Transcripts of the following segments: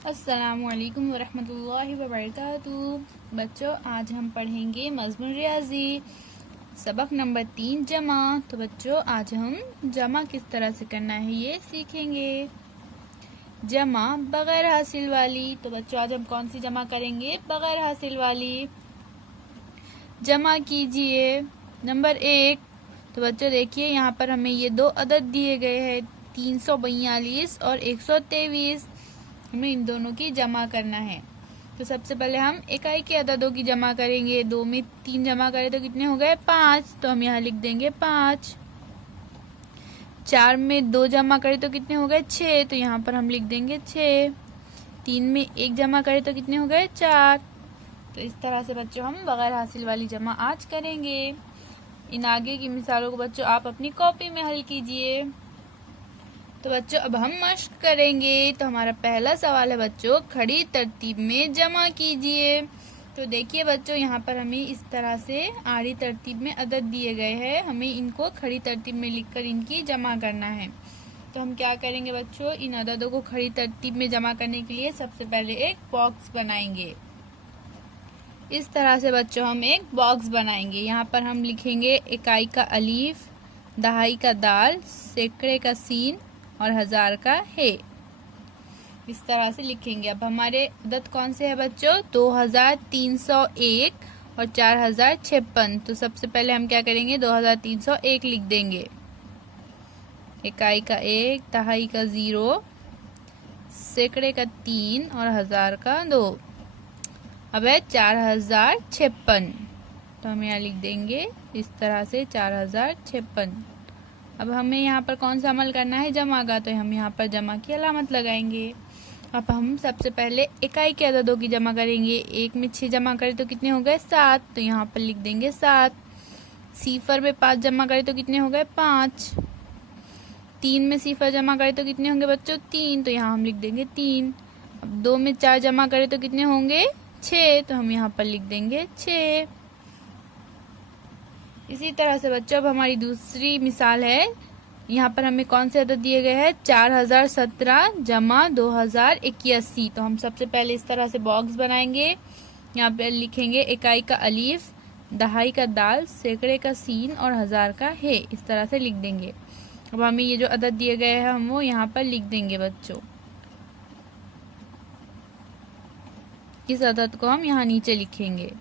अस्सलामुअलैकुम वरहमतुल्लाहि वबरकातुहू। बच्चों, आज हम पढ़ेंगे मज़मून रियाजी सबक नंबर 3 जमा। तो बच्चों, आज हम जमा किस तरह से करना है ये सीखेंगे। जमा बगैर हासिल वाली। तो बच्चों, आज हम कौन सी जमा करेंगे? बगैर हासिल वाली। जमा कीजिए। नंबर 1। तो बच्चों देखिए, यहाँ पर हमें ये दो अदद दिए गए हैं, 342 और 123। हमें इन दोनों की जमा करना है। तो सबसे पहले हम इकाई के अददों की जमा करेंगे। 2 में 3 जमा करें तो कितने हो गए? 5। तो हम यहाँ लिख देंगे 5। 4 में 2 जमा करें तो कितने हो गए? 6। तो यहाँ पर हम लिख देंगे 6। 3 में 1 जमा करें तो कितने हो गए? 4। तो इस तरह से बच्चों हम बगैर हासिल वाली जमा आज करेंगे। इन आगे की मिसालों को बच्चों आप अपनी कॉपी में हल कीजिए। तो बच्चों अब हम मश्क करेंगे। तो हमारा पहला सवाल है बच्चों, खड़ी तरतीब में जमा कीजिए। तो देखिए बच्चों, यहाँ पर हमें इस तरह से आड़ी तरतीब में अदद दिए गए हैं। हमें इनको खड़ी तरतीब में लिखकर इनकी जमा करना है। तो हम क्या करेंगे बच्चों, इन अददों को खड़ी तरतीब में जमा करने के लिए सबसे पहले एक बॉक्स बनाएंगे। इस तरह से बच्चों हम एक बॉक्स बनाएंगे। यहाँ पर हम लिखेंगे इकाई का अलीफ, दहाई का दाल, सैकड़े का सीन और हजार का है। इस तरह से लिखेंगे। अब हमारे अदद कौन से है बच्चों? 2301 और 4056। तो सबसे पहले हम क्या करेंगे? 2301 लिख देंगे। इकाई का 1, दहाई का 0, सैकड़े का 3 और हजार का 2। अब है 4056। तो हम यहाँ लिख देंगे इस तरह से 4056। अब हमें यहाँ पर कौन सा अमल करना है? जमा का। तो हम यहाँ पर जमा की अलामत लगाएंगे। अब हम सबसे पहले इकाई के अददों की जमा करेंगे। 1 में 6 जमा करें तो कितने हो गए? 7। तो यहाँ पर लिख देंगे 7। सिफर में 5 जमा करें तो कितने हो गए? 5। 3 में सिफर जमा करें तो कितने होंगे बच्चों? 3। तो यहाँ हम लिख देंगे 3। अब 2 में 4 जमा करें तो कितने होंगे? 6। तो हम यहाँ पर लिख देंगे 6। इसी तरह से बच्चों अब हमारी दूसरी मिसाल है। यहाँ पर हमें कौन से अदद दिए गए हैं? 4017 जमा 2081। तो हम सबसे पहले इस तरह से बॉक्स बनाएंगे। यहाँ पर लिखेंगे इकाई का अलीफ, दहाई का दाल, सैकड़े का सीन और हजार का है। इस तरह से लिख देंगे। अब हमें ये जो अदद दिए गए हैं हम वो यहाँ पर लिख देंगे बच्चों। इस अदद को हम यहाँ नीचे लिखेंगे।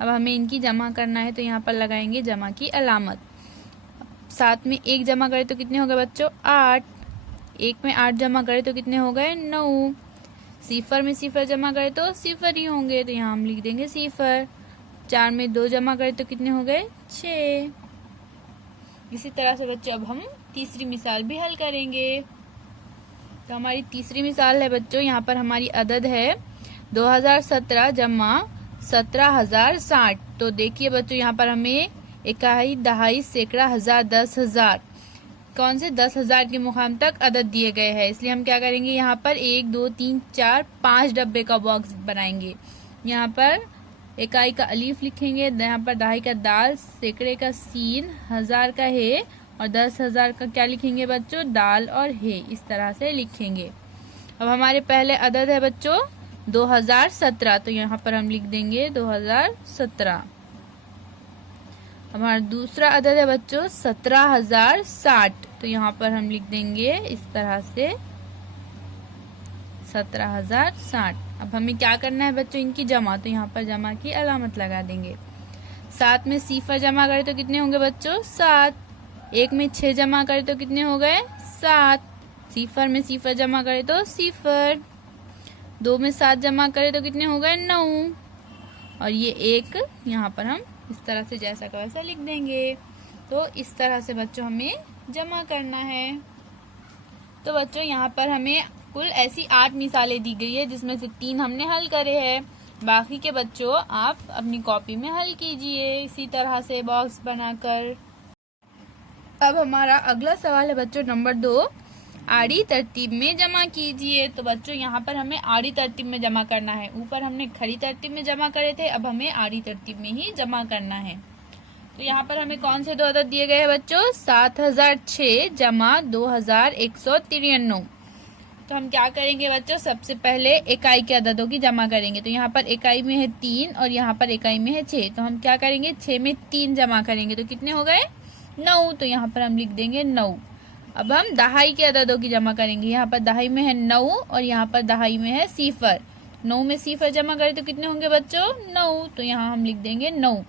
अब हमें इनकी जमा करना है तो यहाँ पर लगाएंगे जमा की अलामत। 7 में 1 जमा करें तो कितने हो गए बच्चों? 8। 1 में 8 जमा करें तो कितने हो गए? 9। सिफर में सिफर जमा करें तो सिफर ही होंगे, तो यहाँ हम लिख देंगे सिफर। 4 में 2 जमा करें तो कितने हो गए? 6। इसी तरह से बच्चों अब हम तीसरी मिसाल भी हल करेंगे। तो हमारी तीसरी मिसाल है बच्चों, यहाँ पर हमारी अदद है 2017 जमा 17,060। तो देखिए बच्चों, यहाँ पर हमें इकाई, दहाई, सैकड़ा, हजार, 10,000 कौन से 10,000 के मुकाम तक अदद दिए गए हैं। इसलिए हम क्या करेंगे, यहाँ पर 1 2 3 4 5 डब्बे का बॉक्स बनाएंगे। यहाँ पर इकाई का अलीफ लिखेंगे, यहाँ पर दहाई का दाल, सैकड़े का सीन, हजार का है और 10,000 का क्या लिखेंगे बच्चों? दाल और है। इस तरह से लिखेंगे। अब हमारे पहले अदद है बच्चों 2017। तो यहाँ पर हम लिख देंगे 2017। हमारा दूसरा अदद है बच्चों 17,060। तो यहाँ पर हम लिख देंगे इस तरह से 17,060। अब हमें क्या करना है बच्चों? इनकी जमा। तो यहाँ पर जमा की अलामत लगा देंगे। 7 में सिफर जमा करें तो कितने होंगे बच्चों? 7। 1 में 6 जमा करें तो कितने हो गए? 7। सिफर में सिफर जमा करें तो सिफर। 2 में 7 जमा करें तो कितने हो गए? 9। और ये 1 यहाँ पर हम इस तरह से जैसा का वैसा लिख देंगे। तो इस तरह से बच्चों हमें जमा करना है। तो बच्चों यहाँ पर हमें कुल ऐसी 8 मिसालें दी गई है, जिसमें से 3 हमने हल करे हैं। बाकी के बच्चों आप अपनी कॉपी में हल कीजिए इसी तरह से बॉक्स बनाकर। अब हमारा अगला सवाल है बच्चों नंबर 2, आड़ी तरतीब में जमा कीजिए। तो बच्चों यहाँ पर हमें आड़ी तरतीब में जमा करना है। ऊपर हमने खड़ी तरतीब में जमा करे थे, अब हमें आड़ी तरतीब में ही जमा करना है। तो यहाँ पर हमें कौन से दो अदद दिए गए हैं बच्चों? 7,006 जमा 2,193। तो हम क्या करेंगे बच्चों, सबसे पहले इकाई के अददों की जमा करेंगे। तो यहाँ पर इकाई में है 3 और यहाँ पर इकाई में है 6। तो हम क्या करेंगे, 6 में 3 जमा करेंगे तो कितने हो गए, 9। तो यहाँ पर हम लिख देंगे 9। अब हम दहाई के अददों की जमा करेंगे। यहाँ पर दहाई में है 9 और यहाँ पर दहाई में है सिफर। 9 में सिफर जमा करें तो कितने होंगे बच्चों, 9। तो यहाँ हम लिख देंगे 9।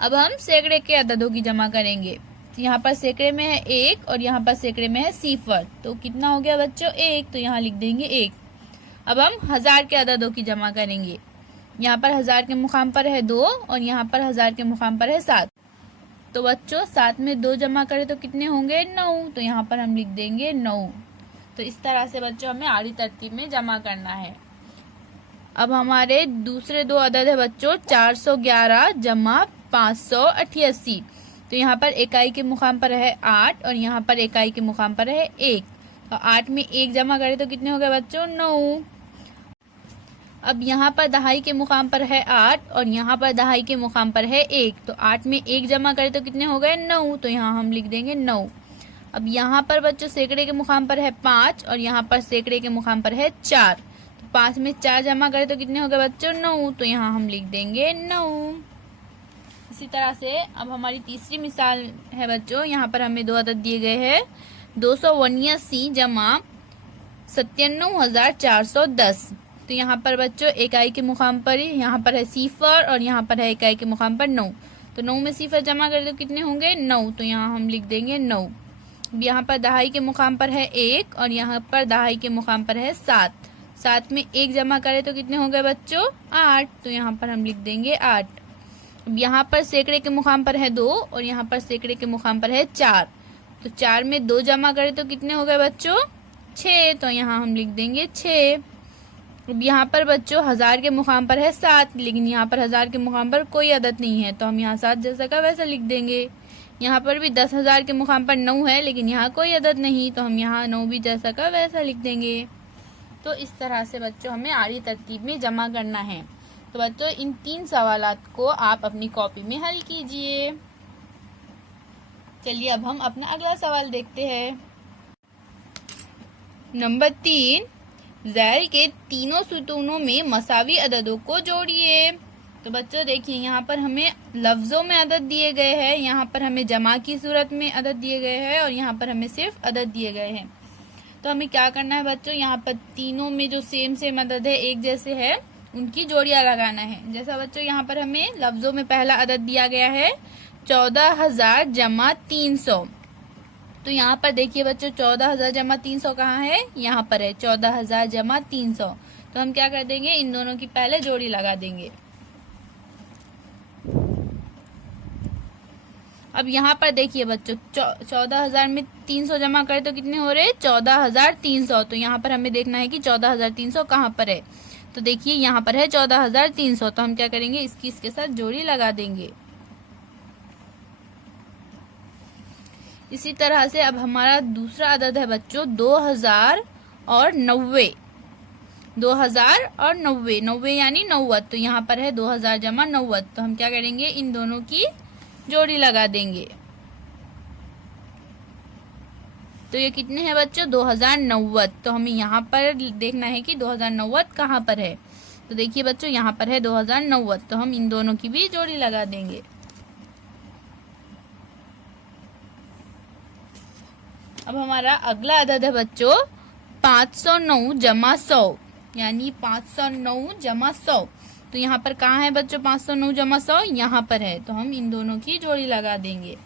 अब हम सैकड़े के अददों की जमा करेंगे। यहाँ पर सैकड़े में है 1 और यहाँ पर सैकड़े में है सिफर। तो कितना हो गया बच्चों, 1। तो यहाँ लिख देंगे 1। अब हम हजार के अददों की जमा करेंगे। यहाँ पर हजार के मुकाम पर है 2 और यहाँ पर हजार के मुकाम पर है 7। तो बच्चों 7 में 2 जमा करें तो कितने होंगे, 9। तो यहाँ पर हम लिख देंगे 9। तो इस तरह से बच्चों हमें आड़ी तरतीब में जमा करना है। अब हमारे दूसरे दो अदद है बच्चों 411 जमा 588। तो यहाँ पर इकाई के मुकाम पर है 8 और यहाँ पर इकाई के मुकाम पर है 1। तो 8 में 1 जमा करें तो कितने हो गए बच्चों, 9। अब यहाँ पर दहाई के मुकाम पर है 8 और यहाँ पर दहाई के मुकाम पर है 1। तो 8 में 1 जमा करें तो कितने हो गए, 9। तो यहाँ हम लिख देंगे 9। अब यहाँ पर बच्चों सैकड़े के मुकाम पर है 5 और यहाँ पर सैकड़े के मुकाम पर है 4। तो 5 में 4 जमा करें तो कितने हो गए बच्चों, 9। तो यहाँ हम लिख देंगे 9। इसी तरह से अब हमारी तीसरी मिसाल है बच्चों। यहाँ पर हमें दो अदद दिए गए हैं 279 जमा 97,410। तो यहाँ पर बच्चों इकाई के मुकाम पर यहाँ पर है सिफर और यहाँ पर है इकाई के मुकाम पर 9। तो 9 में सिफर जमा करें तो कितने होंगे, 9। तो यहाँ हम लिख देंगे 9। यहाँ पर दहाई के मुकाम पर है 1 और यहाँ पर दहाई के मुकाम पर है 7। 7 में 1 जमा करें तो कितने हो गए बच्चों, 8। तो यहाँ पर हम लिख देंगे 8। अब यहाँ पर सैकड़े के मुकाम पर है 2 और यहाँ पर सैकड़े के मुकाम पर है 4। तो 4 में 2 जमा करें तो कितने हो गए बच्चों, 6। तो यहाँ हम लिख देंगे 6। अब यहाँ पर बच्चों हजार के मुकाम पर है 7, लेकिन यहाँ पर हजार के मुकाम पर कोई अदद नहीं है तो हम यहाँ 7 जैसा का वैसा लिख देंगे। यहाँ पर भी 10,000 के मुकाम पर 9 है, लेकिन यहाँ कोई अदद नहीं तो हम यहाँ 9 भी जैसा का वैसा लिख देंगे। तो इस तरह से बच्चों हमें आड़ी तरतीब में जमा करना है। तो बच्चों इन 3 सवालात को आप अपनी कॉपी में हल कीजिए। चलिए अब हम अपना अगला सवाल देखते हैं। नंबर 3, ज़ैल के तीनों सुतूनों में मसावी अददों को जोड़िए। तो बच्चों देखिए यहाँ पर हमें लफ्जों में अदद दिए गए हैं, यहाँ पर हमें जमा की सूरत में अदद दिए गए हैं और यहाँ पर हमें सिर्फ अदद दिए गए हैं। तो हमें क्या करना है बच्चों, यहाँ पर तीनों में जो सेम अदद है, एक जैसे है, उनकी जोड़ियां लगाना है। जैसा बच्चों यहाँ पर हमें लफ्जों में पहला अदद दिया गया है 14,000 जमा 300। तो यहाँ पर देखिए बच्चों 14,000 जमा 300 कहाँ है, यहाँ पर है 14,000 जमा 300। तो हम क्या कर देंगे, इन दोनों की पहले जोड़ी लगा देंगे। अब यहाँ पर देखिए बच्चों 14,000 में 300 जमा करें तो कितने हो रहे, 14,300। तो यहाँ पर हमें देखना है कि 14,300 कहाँ पर है। तो देखिए यहाँ पर है 14,300। तो हम क्या करेंगे, इसके साथ जोड़ी लगा देंगे। इसी तरह से अब हमारा दूसरा अदद है बच्चों 2,000 और 90। 2,000 और 90, 90 यानी 90। तो यहाँ पर है 2,000 जमा 90। तो हम क्या करेंगे, इन दोनों की जोड़ी लगा देंगे। तो ये कितने हैं बच्चों, 2,090। तो हमें यहाँ पर देखना है कि 2,090 कहाँ पर है। तो देखिए बच्चों यहाँ पर है 2,090। तो हम इन दोनों की भी जोड़ी लगा देंगे। अब हमारा अगला अदद है बच्चों 509 जमा 100, यानी 509 जमा 100। तो यहाँ पर कहाँ है बच्चों 509 जमा 100, यहाँ पर है। तो हम इन दोनों की जोड़ी लगा देंगे।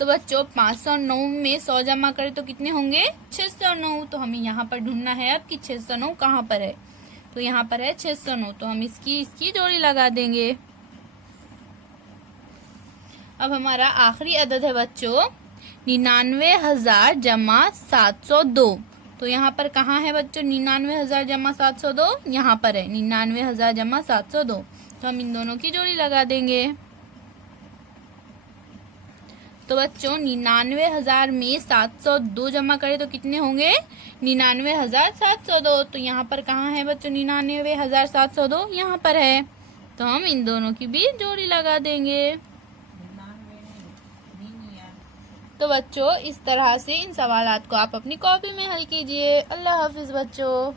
तो बच्चों 509 में 100 जमा करें तो कितने होंगे, 609। तो हमें यहाँ पर ढूंढना है अब कि 609 कहाँ पर है। तो यहाँ पर है 609। तो हम इसकी जोड़ी लगा देंगे। अब हमारा आखिरी अदद है बच्चों 99,000 जमा 702। तो यहाँ पर कहाँ है बच्चों 99,000 जमा 702, यहाँ पर है 99,000 जमा 702। तो हम इन दोनों की जोड़ी लगा देंगे। तो बच्चों 99,000 में 702 जमा करें तो कितने होंगे, 99,702। तो यहाँ पर कहाँ है बच्चों 99,702, यहाँ पर है। तो हम इन दोनों की भी जोड़ी लगा देंगे। तो बच्चों इस तरह से इन सवालात को आप अपनी कॉपी में हल कीजिए। अल्लाह हाफिज़ बच्चों।